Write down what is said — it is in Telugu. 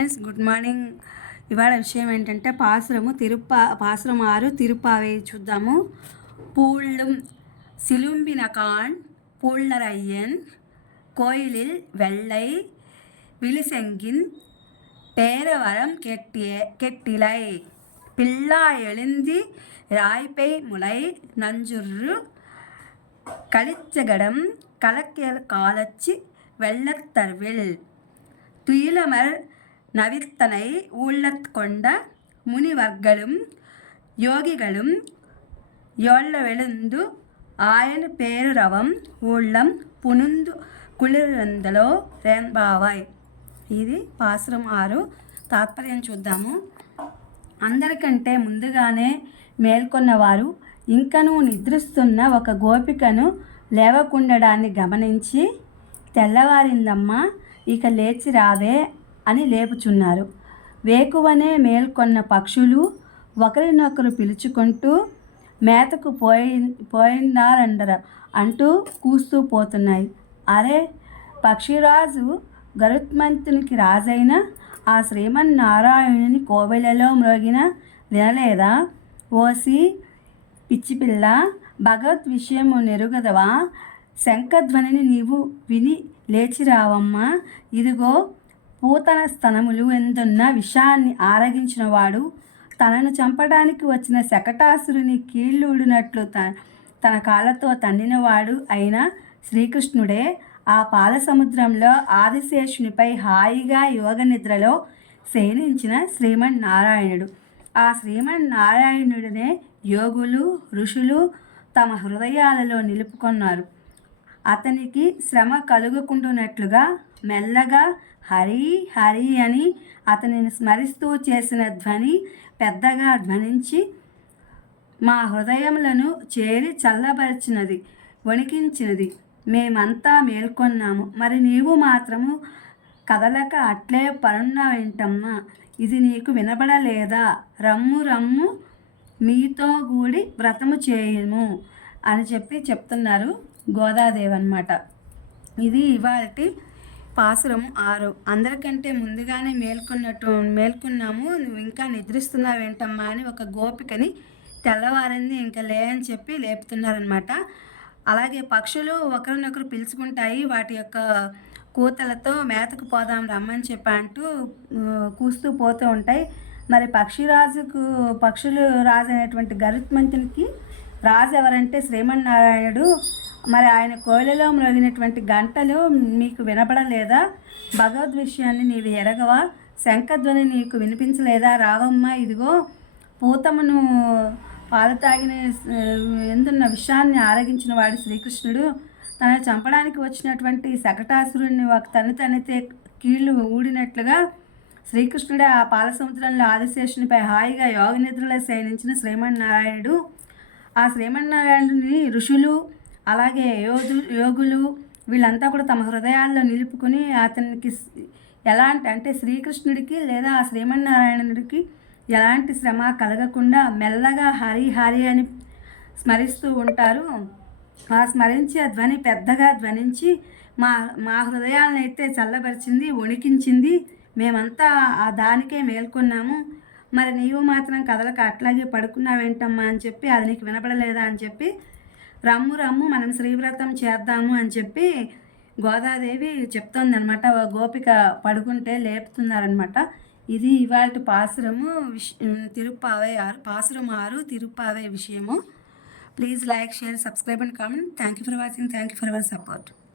Friends good morning. ఇవాళ విషయం ఏంటంటే పాసురం 6 తిరుప్పావై చూద్దాము. పూళ్ళుం సిలుంబినకాన్ పూళ్ళరయ్యన్ கோயிலில் வெள்ளை விழிசெங்கின் பேரவரம் கெட்டிலை பிள்ளா எழுந்தி ராய்பை முளை நஞ்சுறு களிச்சகடம் கலக்கிய காலச்சி வெள்ளத்தர்வில் துயிலமர் நவிர்த்தனை ஊழத் கொண்ட முனிவர்களும் யோகிகளும் యొల్లవెళందు ఆయన పేరు రవం ఊళ్ళం పునుందు కుళిరందలో రేంబావాయ్. ఇది పాసురం 6 తాత్పర్యం చూద్దాము. అందరికంటే ముందుగానే మేల్కొన్నవారు ఇంకనూ నిద్రిస్తున్న ఒక గోపికను లేవకుండడాన్ని గమనించి, తెల్లవారిందమ్మా, ఇక లేచి రావే అని లేపుచున్నారు. వేకువనే మేల్కొన్న పక్షులు ఒకరినొకరు పిలుచుకుంటూ మేతకు పోయిండారండర అంటూ కూస్తూ పోతున్నాయి. అరే, పక్షిరాజు గరుత్మంతునికి రాజైన ఆ శ్రీమన్నారాయణుని కోవెలలో మ్రోగిన వినలేదా? ఓసి పిచ్చిపిల్ల, భగవత్ విషయము నెరుగదవా? శంఖధ్వనిని నీవు విని లేచిరావమ్మా. ఇదిగో, పూతన స్తనములు ఎందున్న విషాన్ని ఆరగించినవాడు, తనను చంపడానికి వచ్చిన శకటాసురుని కీళ్ళూడినట్లు తన కాళ్ళతో తన్నినవాడు అయిన శ్రీకృష్ణుడే ఆ పాల సముద్రంలో ఆదిశేషునిపై హాయిగా యోగ నిద్రలో శయనించిన శ్రీమన్నారాయణుడు. ఆ శ్రీమన్నారాయణుడినే యోగులు, ఋషులు తమ హృదయాలలో నిలుపుకున్నారు. అతనికి శ్రమ కలుగకుండునట్లుగా మెల్లగా హరి హరి అని అతనిని స్మరిస్తూ చేసిన ధ్వని పెద్దగా ధ్వనించి మా హృదయములను చేరి చల్లబరిచినది, వణికించినది. మేమంతా మేల్కొన్నాము, మరి నీవు మాత్రము కదలక అట్లే పరున్నావేంటమ్మా? ఇది నీకు వినబడలేదా? రమ్ము రమ్ము, మీతో కూడి వ్రతము చేయము అని చెప్తున్నారు గోదాదేవి అన్నమాట. ఇది ఇవాల్టి పాసురం 6. అందరికంటే ముందుగానే మేల్కొన్నాము, నువ్వు ఇంకా నిద్రిస్తున్నావేంటమ్మా అని ఒక గోపికని తెల్లవారింది ఇంకా లే అని చెప్పి లేపుతున్నారనమాట. అలాగే పక్షులు ఒకరినొకరు పిలుచుకుంటాయి. వాటి యొక్క కూతలతో మేతకు పోదాం రమ్మని చెప్పి అంటూ కూస్తూ పోతూ ఉంటాయి. మరి పక్షులు రాజు అయినటువంటి గరుత్మంతునికి రాజు ఎవరంటే శ్రీమన్నారాయణుడు. మరి ఆయన కోయిలలో మ్రోగినటువంటి గంటలు మీకు వినపడలేదా? భగవద్ విషయాన్ని నీవు ఎరగవా? శంఖధ్వని నీకు వినిపించలేదా? రావమ్మా, ఇదిగో, పూతమును పాలు తాగిన ఎందున్న విషాన్ని ఆరగించిన వాడు శ్రీకృష్ణుడు. తనను చంపడానికి వచ్చినటువంటి శకటాసురుడిని తనితే కీళ్ళు ఊడినట్లుగా శ్రీకృష్ణుడే ఆ పాల సముద్రంలో ఆదిశేషునిపై హాయిగా యోగ నిద్రలో శయనించిన శ్రీమన్నారాయణుడు. ఆ శ్రీమన్నారాయణుని ఋషులు, అలాగే యోగులు వీళ్ళంతా కూడా తమ హృదయాల్లో నిలుపుకొని అతనికి అంటే శ్రీకృష్ణుడికి లేదా ఆ శ్రీమన్నారాయణుడికి ఎలాంటి శ్రమ కలగకుండా మెల్లగా హరి హరి అని స్మరిస్తూ ఉంటారు. ఆ స్మరించే ధ్వని పెద్దగా ధ్వనించి మా హృదయాలను అయితే చల్లబరిచింది, వణికించింది. మేమంతా ఆ దానికే మేల్కొన్నాము, మరి నీవు మాత్రం కదలక అట్లాగే పడుకున్నావేంటమ్మా అని చెప్పి, అది నీకు వినపడలేదా అని చెప్పి, రమ్ము రమ్ము మనం శ్రీవ్రతం చేద్దాము అని చెప్పి గోదాదేవి చెప్తోందనమాట. గోపిక పడుకుంటే లేపుతున్నారనమాట. ఇది ఇవాళ పాసురము పాసురం 6 తిరుప్పావై విషయము. Please like, share, subscribe and comment. Thank you for watching. Thank you for our support.